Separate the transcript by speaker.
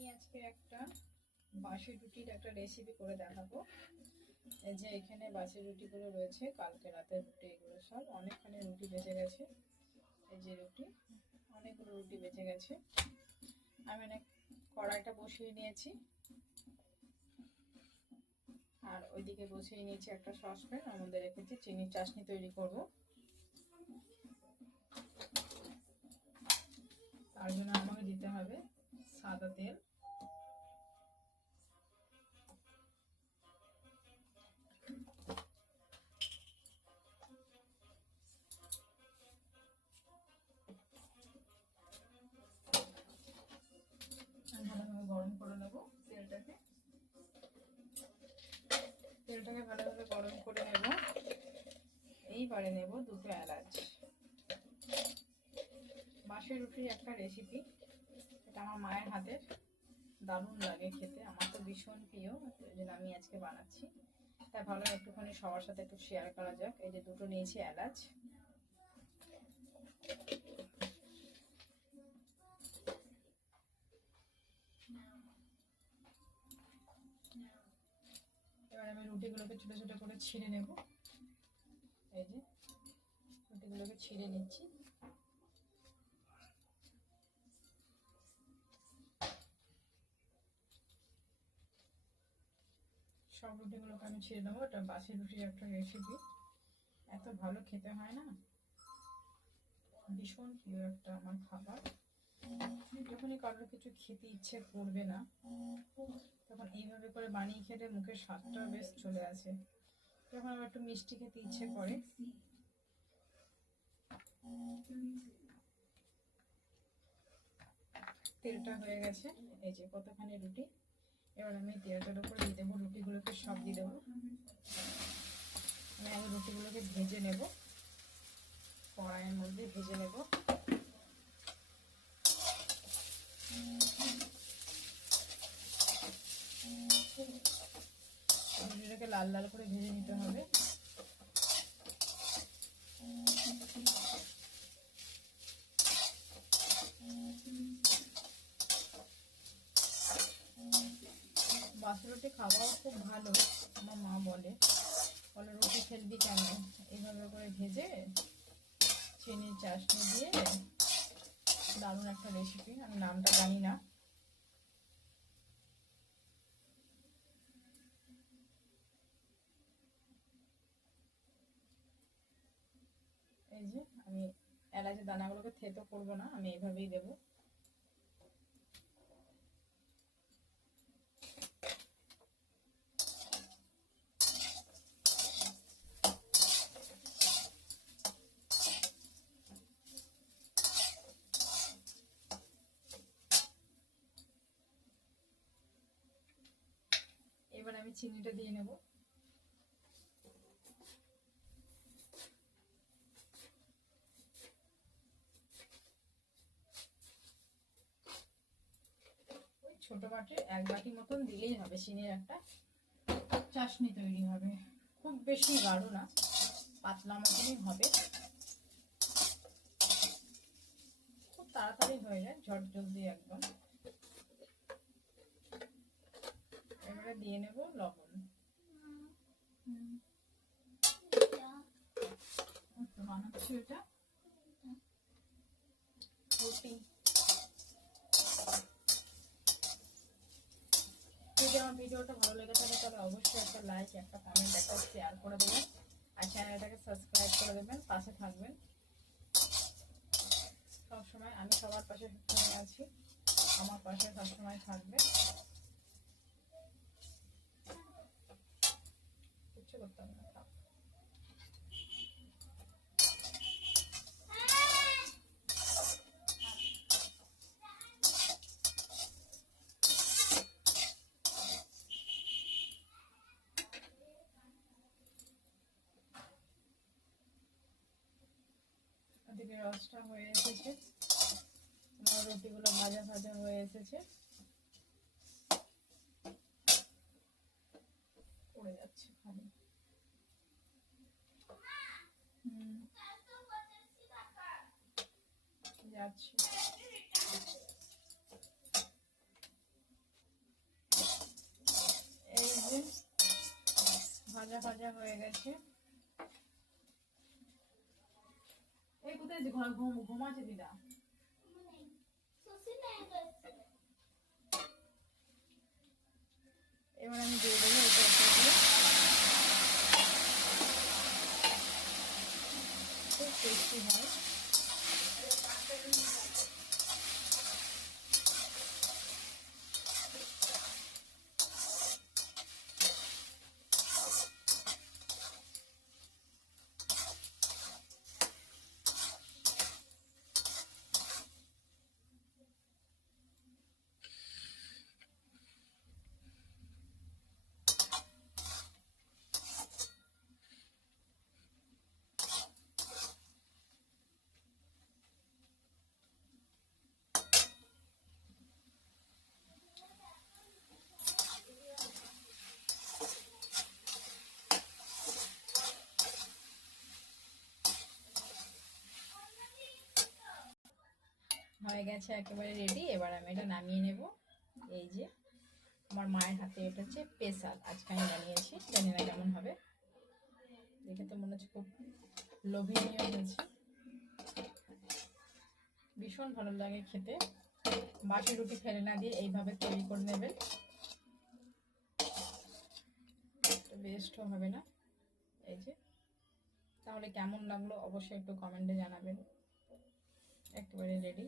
Speaker 1: আমি আজকে একটা বাসি রুটির একটা রেসিপি করে দেখাবো। এই যে এখানে বাসি রুটিগুলো রয়েছে, কালকে রাতের রুটি এগুলো সব। অনেকখানি রুটি বেঁচে গেছে, এই যে রুটি, অনেকগুলো রুটি বেঁচে গেছে। আমি অনেক কড়াইটা বসিয়ে নিয়েছি। আর ওইদিকে বসিয়ে নিয়েছি একটা সসপ্যান। মধ্যে রেখেছি চিনির চাশনি তৈরি করব। তার জন্য আমাকে দিতে হবে সাদা তেল। এইবারে নেব দুটো এলাচ। বাঁশের রুটির একটা রেসিপি এটা আমার মায়ের হাতের। দারুণ লাগে খেতে। আমার তো ভীষণ প্রিয় জন্য আমি আজকে বানাচ্ছি। তাই ভালো একটুখানি সবার সাথে একটু শেয়ার করা যাক। এই যে দুটো নিয়েছি এলাচ। এবার আমি রুটিগুলোকে ছোটো ছোটো করে ছিঁড়ে নেব। এই যে রুটিগুলোকে ছিঁড়ে নিচ্ছি। সব রুটিগুলোকে আমি ছিঁড়ে নেব এটা বাসি রুটির একটা রেসিপি এত ভালো খেতে হয় না। ভীষণ প্রিয় একটা আমার খাবার। যখনই কারোর কিছু খেতে ইচ্ছে করবে না, তখন এইভাবে করে বানিয়ে খেলে মুখের স্বাদটাও বেশ চলে আসে। যখন আবার একটু মিষ্টি খেতে ইচ্ছে করে। তেলটা হয়ে গেছে। এই যে কতখানি রুটি, এবার আমি তেলটার উপর দিয়ে দেবো, রুটিগুলোকে সব দিয়ে দেবো। আমি আগে রুটিগুলোকে ভেজে নেব, কড়াইয়ের মধ্যে ভেজে নেব। রুটিটাকে লাল লাল করে ভেজে নিতে হবে। বাসি রুটি খাওয়াও খুব ভালো, আমার মা বলে। বলে রুটি ফেলবি কেন? এইভাবে করে ভেজে চিনির চাশনি দিয়ে দারুণ একটা রেসিপি আমি নামটা জানি না। এই যে, আমি এলাচের দানাগুলোকে থেতো করব না, আমি এইভাবেই দেবো। এবার আমি চিনিটা দিয়ে নেব। ছোট বাটি এক বাটি মতন দিলেই হবে চিনির একটা চাশনি তৈরি হবে। খুব বেশি গাঢ় না পাতলা মতনই হবে। খুব তাড়াতাড়ি হয়ে যায় ঝট জলদি একদম। এবারে দিয়ে নেব লবণ। বানাচ্ছি এটা রুটি। যদি আমার ভিডিওটা ভালো লেগে থাকে, তাহলে অবশ্যই একটা লাইক একটা কমেন্ট একটা শেয়ার করে দেবেন। আর চ্যানেলটাকে সাবস্ক্রাইব করে দেবেন, পাশে থাকবেন। সবসময় আমি সবার পাশে সবসময় আছি, আমার পাশে সবসময় থাকবে। কিচ্ছু না চারদিকে রসটা হয়ে এসেছে। আমার রুটিগুলো ভাজা ভাজা হয়ে এসেছে। পড়ে যাচ্ছে। এই যে ভাজা ভাজা হয়ে গেছে। কোথায় ঘর ঘুম ঘুমাচ্ছে দিদা এবার আমি দিয়ে দেবো খুব টেস্টি হয়। হয়ে গেছে, একেবারে রেডি এবার আমি এটা নামিয়ে নেব। এই যে, আমার মায়ের হাতে এটা হচ্ছে স্পেশাল আজকে আমি বানিয়েছি, জানি না কেমন হবে। দেখে তো মনে হচ্ছে খুব লোভনীয় হয়েছে। ভীষণ ভালো লাগে খেতে। বাসি রুটি ফেলে না দিয়ে এইভাবে তৈরি করে নেবেন। বেস্টও হবে না। এই যে, তাহলে কেমন লাগল অবশ্যই একটু কমেন্টে জানাবেন। একেবারে রেডি